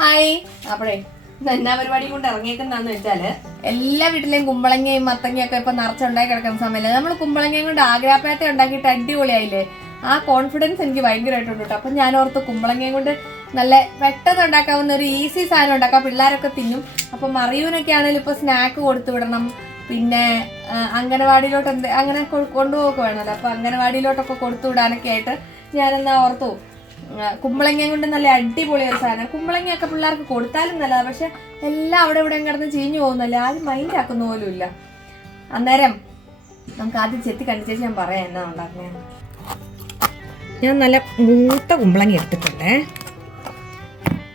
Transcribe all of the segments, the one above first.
Hi. അപ്പോഴേ എന്നാ പരിപാടി കൊണ്ട് ഇറങ്ങിയേക്കുന്ന വെച്ചാൽ എല്ലാ വീട്ടിലെയും കുമ്പളങ്ങയും മത്തങ്ങയും ഒക്കെ ഇപ്പൊ നിറച്ചുണ്ടായി കിടക്കുന്ന സമയമല്ലേ നമ്മൾ കുമ്പളങ്ങയും കൊണ്ട് ആഗ്രാപ്പേത്ത ഉണ്ടാക്കിയിട്ട് അടിപൊളിയായില്ലേ? ആ കോൺഫിഡൻസ് എനിക്ക് ഭയങ്കരമായിട്ടുണ്ട് കേട്ടോ. അപ്പൊ ഞാൻ ഓർത്ത് കുമ്പളങ്ങയും കൊണ്ട് നല്ല പെട്ടെന്ന് ഉണ്ടാക്കാവുന്ന ഒരു ഈസി സാധനം ഉണ്ടാക്കാം പിള്ളേരൊക്കെ തിന്നും. അപ്പൊ മറിയൂനൊക്കെ ആണെങ്കിലും ഇപ്പൊ സ്നാക്ക് കൊടുത്തു വിടണം. പിന്നെ അംഗനവാടിയിലോട്ട് എന്ത് അങ്ങനെ കൊണ്ടുപോകൊക്കെ വേണമല്ലോ. അപ്പൊ അംഗനവാടിയിലോട്ടൊക്കെ കൊടുത്തു വിടാനൊക്കെ ആയിട്ട് ഞാനെന്നാ ഓർത്തു കുമ്പളങ്ങ കൊണ്ട് നല്ല അടിപൊളി ഒരു സാധനം. കുമ്പളങ്ങയൊക്കെ പിള്ളേർക്ക് കൊടുത്താലും നല്ലതാണ് പക്ഷെ എല്ലാം അവിടെ ഇവിടെ കിടന്ന് ചീഞ്ഞു പോകുന്നല്ലേ ആരും മൈൻഡ് ആക്കുന്ന പോലും ഇല്ല. അന്നേരം നമുക്ക് ആദ്യം ചെത്തി കണ്ടിച്ചേച്ച് ഞാൻ പറയാം എന്നാ ഉണ്ടാക്കുന്നത് ഞാൻ നല്ല മൂത്ത കുമ്പളങ്ങ എടുത്തിട്ടുണ്ടേ.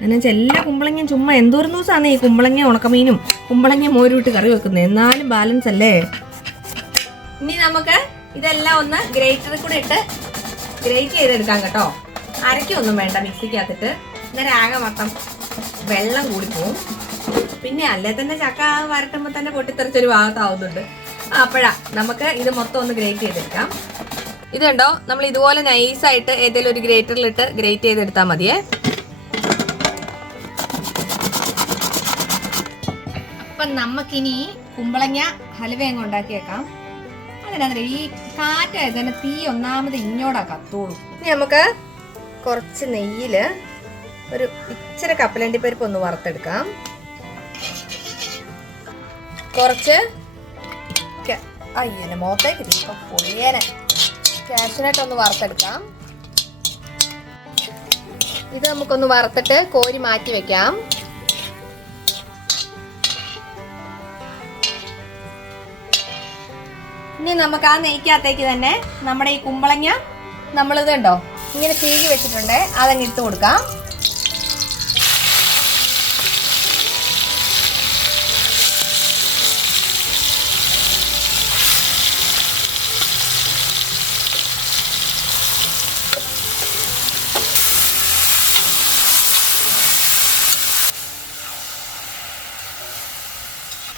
എന്നുവെച്ചാൽ എല്ലാ കുമ്പളങ്ങയും ചുമ്മാ എന്തോരം ദിവസമാണ് ഈ കുമ്പളങ്ങ ഉണക്കമീനും കുമ്പളങ്ങ മോരുവിട്ട് കറി വെക്കുന്നത്? എന്നാലും ബാലൻസ് അല്ലേ? ഇനി നമുക്ക് ഇതെല്ലാം ഒന്ന് ഗ്രേറ്ററിൽ കൂടെ ഇട്ട് ഗ്രേറ്റ് ചെയ്തെടുക്കാം കേട്ടോ. അരയ്ക്കൊന്നും വേണ്ട മിക്സിക്കകത്തിട്ട്. അന്നേരം ആകെ മൊത്തം വെള്ളം കൂടി പോവും. പിന്നെ അല്ലേ തന്നെ ചക്ക വരട്ടുമ്പോൾ തന്നെ പൊട്ടിത്തെറിച്ചൊരു ഭാഗത്താവുന്നുണ്ട്. അപ്പോഴാ നമുക്ക് ഇത് മൊത്തം ഒന്ന് ഗ്രേറ്റ് ചെയ്തെടുക്കാം. ഇതുണ്ടോ നമ്മൾ ഇതുപോലെ നൈസായിട്ട് ഏതെങ്കിലും ഒരു ഗ്രേറ്ററിലിട്ട് ഗ്രേറ്റ് ചെയ്തെടുത്താൽ മതിയേ. അപ്പം നമുക്കിനി കുമ്പളങ്ങ ഹലുവ അങ്ങ് ഉണ്ടാക്കിയേക്കാം അതിനകത്ത് ഈ കാറ്റായത് തന്നെ തീ ഒന്നാമത് ഇങ്ങോട്ടാ കത്തോളൂ. നമുക്ക് കുറച്ച് നെയ്യിൽ ഒരു ഇച്ചിരി കപ്പലണ്ടി പരിപ്പ് ഒന്ന് വറുത്തെടുക്കാം. കുറച്ച് അയ്യനെ മോത്തേക്ക് പൊളിയേനെ. കാഷ്നട്ട് ഒന്ന് വറുത്തെടുക്കാം. ഇത് നമുക്കൊന്ന് വറുത്തിട്ട് കോരി മാറ്റി വെക്കാം. ഇനി നമുക്ക് ആ നെയ്ക്കകത്തേക്ക് തന്നെ നമ്മുടെ ഈ കുമ്പളങ്ങ നമ്മളിത് ഉണ്ടോ ഇങ്ങനെ ചീകി വെച്ചിട്ടുണ്ട്. അതങ്ങ് ഇട്ട് കൊടുക്കാം.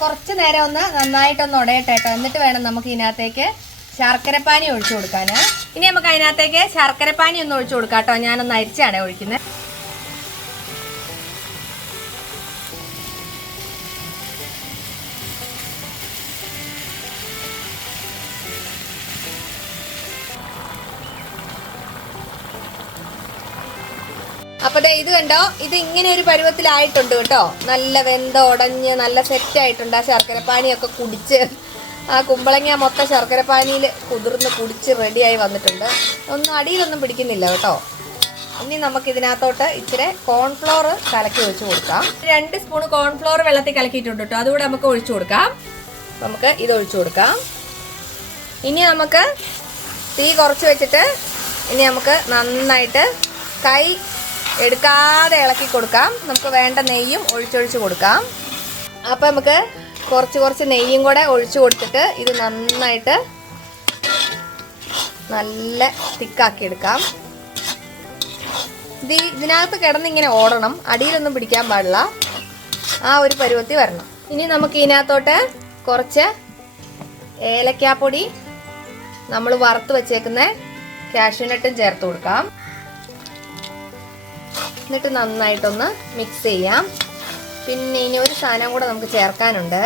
കുറച്ച് നേരം ഒന്ന് നന്നായിട്ടൊന്ന് ഉടയട്ടെ കേട്ടോ. എന്നിട്ട് വേണം നമുക്ക് ഇതിനകത്തേക്ക് ശർക്കരപ്പാനി ഒഴിച്ചു കൊടുക്കാൻ ഇനി നമുക്ക് അതിനകത്തേക്ക് ശർക്കരപ്പാനി ഒന്ന് ഒഴിച്ചു കൊടുക്കാം കേട്ടോ. ഞാനൊന്ന് അരിച്ചാണ് ഒഴിക്കുന്നത്. അപ്പൊ ഇത് കണ്ടോ? ഇത് ഇങ്ങനെ ഒരു പരുവത്തിലായിട്ടുണ്ട് കേട്ടോ. നല്ല വെന്ത ഉടഞ്ഞ് നല്ല സെറ്റ് ആയിട്ടുണ്ട് ആ ശർക്കരപ്പാനിയൊക്കെ കുടിച്ച്. ആ കുമ്പളങ്ങ മൊത്തം ശർക്കരപ്പാനിയിൽ കുതിർന്ന് കുടിച്ച് റെഡിയായി വന്നിട്ടുണ്ട്. ഒന്നും അടിയിലൊന്നും പിടിക്കുന്നില്ല കേട്ടോ. ഇനി നമുക്ക് ഇതിനകത്തോട്ട് ഇച്ചിരി കോൺഫ്ലോർ കലക്കി ഒഴിച്ചു കൊടുക്കാം. രണ്ട് സ്പൂൺ കോൺഫ്ലോർ വെള്ളത്തിൽ കലക്കിയിട്ടുണ്ട് കേട്ടോ. അതുകൂടെ നമുക്ക് ഒഴിച്ചു കൊടുക്കാം. നമുക്ക് ഇത് ഒഴിച്ചു കൊടുക്കാം. ഇനി നമുക്ക് തീ കുറച്ച് വെച്ചിട്ട് ഇനി നമുക്ക് നന്നായിട്ട് കൈ എടുക്കാതെ ഇളക്കി കൊടുക്കാം. നമുക്ക് വേണ്ട നെയ്യും ഒഴിച്ചൊഴിച്ച് കൊടുക്കാം. അപ്പം നമുക്ക് കുറച്ച് കുറച്ച് നെയ്യും കൂടെ ഒഴിച്ചു കൊടുത്തിട്ട് ഇത് നന്നായിട്ട് നല്ല തിക്കാക്കി എടുക്കാം. ഇത് ഇതിനകത്ത് കിടന്നിങ്ങനെ ഓടണം. അടിയിലൊന്നും പിടിക്കാൻ പാടില്ല. ആ ഒരു പരുവത്തി വരണം. ഇനി നമുക്ക് ഇതിനകത്തോട്ട് കുറച്ച് ഏലക്കാപ്പൊടി നമ്മൾ വറുത്ത് വെച്ചേക്കുന്ന കാഷ്യൂനട്ടും ചേർത്ത് കൊടുക്കാം. എന്നിട്ട് നന്നായിട്ടൊന്ന് മിക്സ് ചെയ്യാം. പിന്നെ ഇനി ഒരു സാധനം കൂടെ നമുക്ക് ചേർക്കാനുണ്ട്.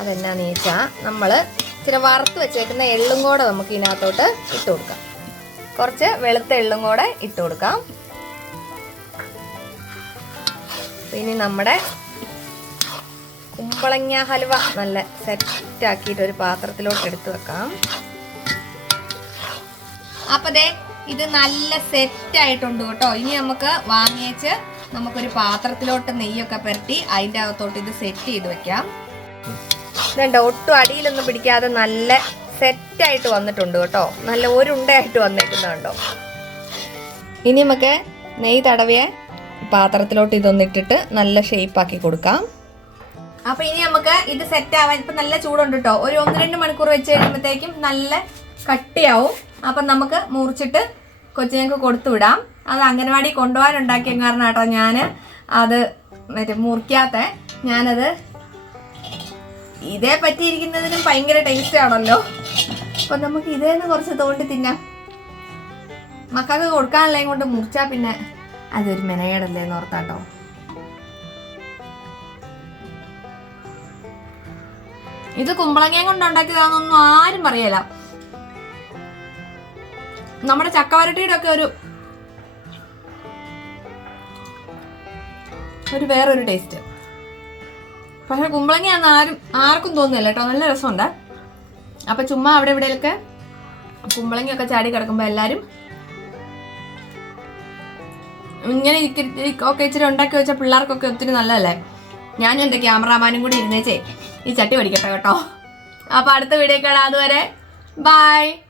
അതെന്നാന്ന് ചോദിച്ചാൽ നമ്മൾ ഇച്ചിരി വറുത്ത് വെച്ചേക്കുന്ന എള്ളും കൂടെ നമുക്ക് ഇതിനകത്തോട്ട് ഇട്ട് കൊടുക്കാം. കുറച്ച് വെളുത്ത എള്ളും കൂടെ ഇട്ട് കൊടുക്കാം. ഇനി നമ്മുടെ കുമ്പളങ്ങ ഹൽവ നല്ല സെറ്റ് ആക്കിയിട്ട് ഒരു പാത്രത്തിലോട്ട് എടുത്തു വെക്കാം. അപ്പൊ ദേ ഇത് നല്ല സെറ്റ് ആയിട്ടുണ്ട് കേട്ടോ. ഇനി നമുക്ക് വാങ്ങിയേച്ച് നമുക്കൊരു പാത്രത്തിലോട്ട് നെയ്യൊക്കെ പുരട്ടി അതിന്റെ അകത്തോട്ട് ഇത് സെറ്റ് ചെയ്ത് വെക്കാം. ഇതുണ്ട് ഒട്ടും അടിയിലൊന്നും പിടിക്കാതെ നല്ല സെറ്റ് ആയിട്ട് വന്നിട്ടുണ്ട് കേട്ടോ. നല്ല ഒരു ഉണ്ടയായിട്ട് വന്നേക്കുന്നുണ്ടോ ഇനി നമുക്ക് നെയ്യ് തടവിയ പാത്രത്തിലോട്ട് ഇതൊന്ന് ഇട്ടിട്ട് നല്ല ഷേപ്പാക്കി കൊടുക്കാം. അപ്പൊ ഇനി നമുക്ക് ഇത് സെറ്റ് ആവാൻ ഇപ്പൊ നല്ല ചൂടുണ്ട് കേട്ടോ. ഒരു ഒന്ന് രണ്ട് മണിക്കൂർ വെച്ച് കഴിയുമ്പോഴത്തേക്കും നല്ല കട്ടിയാവും. അപ്പം നമുക്ക് മുറിച്ചിട്ട് കൊച്ചിനൊക്കെ കൊടുത്തുവിടാം. അത് അംഗനവാടി കൊണ്ടുപോകാനുണ്ടാക്കിയ കാരണം കേട്ടോ ഞാൻ അത് മറ്റേ മുറിക്കാത്ത. ഞാനത് ഇതേ പറ്റിയിരിക്കുന്നതിനും ഭയങ്കര ടേസ്റ്റ് ആണല്ലോ. അപ്പൊ നമുക്ക് ഇതേ നിന്ന് കുറച്ച് തോണ്ടി തിന്നാം. മക്കൾക്ക് കൊടുക്കാനുള്ള കൊണ്ട് മുറിച്ചാ പിന്നെ അതൊരു മെനയടല്ലേ എന്ന് ഓർത്താട്ടോ. ഇത് കുമ്പളങ്ങയും കൊണ്ട് ഉണ്ടാക്കിയതാണെന്നൊന്നും ആരും പറയല നമ്മുടെ ചക്കവരട്ടിയുടെ ഒക്കെ ഒരു ഒരു വേറൊരു ടേസ്റ്റ് പക്ഷെ കുമ്പളങ്ങയാന്ന് ആരും ആർക്കും തോന്നുന്നില്ല കേട്ടോ. നല്ല രസമുണ്ട്. അപ്പൊ ചുമ്മാ അവിടെ ഇവിടെയൊക്കെ കുമ്പളങ്ങയൊക്കെ ചാടി കിടക്കുമ്പോ എല്ലാരും ഇങ്ങനെ ഒക്കെ ഇച്ചിരി ഉണ്ടാക്കി വെച്ച പിള്ളേർക്കൊക്കെ ഒത്തിരി നല്ലതല്ലേ? ഞാനും എന്റെ ക്യാമറാമാനും കൂടി ഇരുന്നേച്ചേ. ഈ ചട്ടി പഠിക്കട്ടെ കേട്ടോ. അപ്പൊ അടുത്ത വീഡിയോ കാണാം. അതുവരെ ബൈ.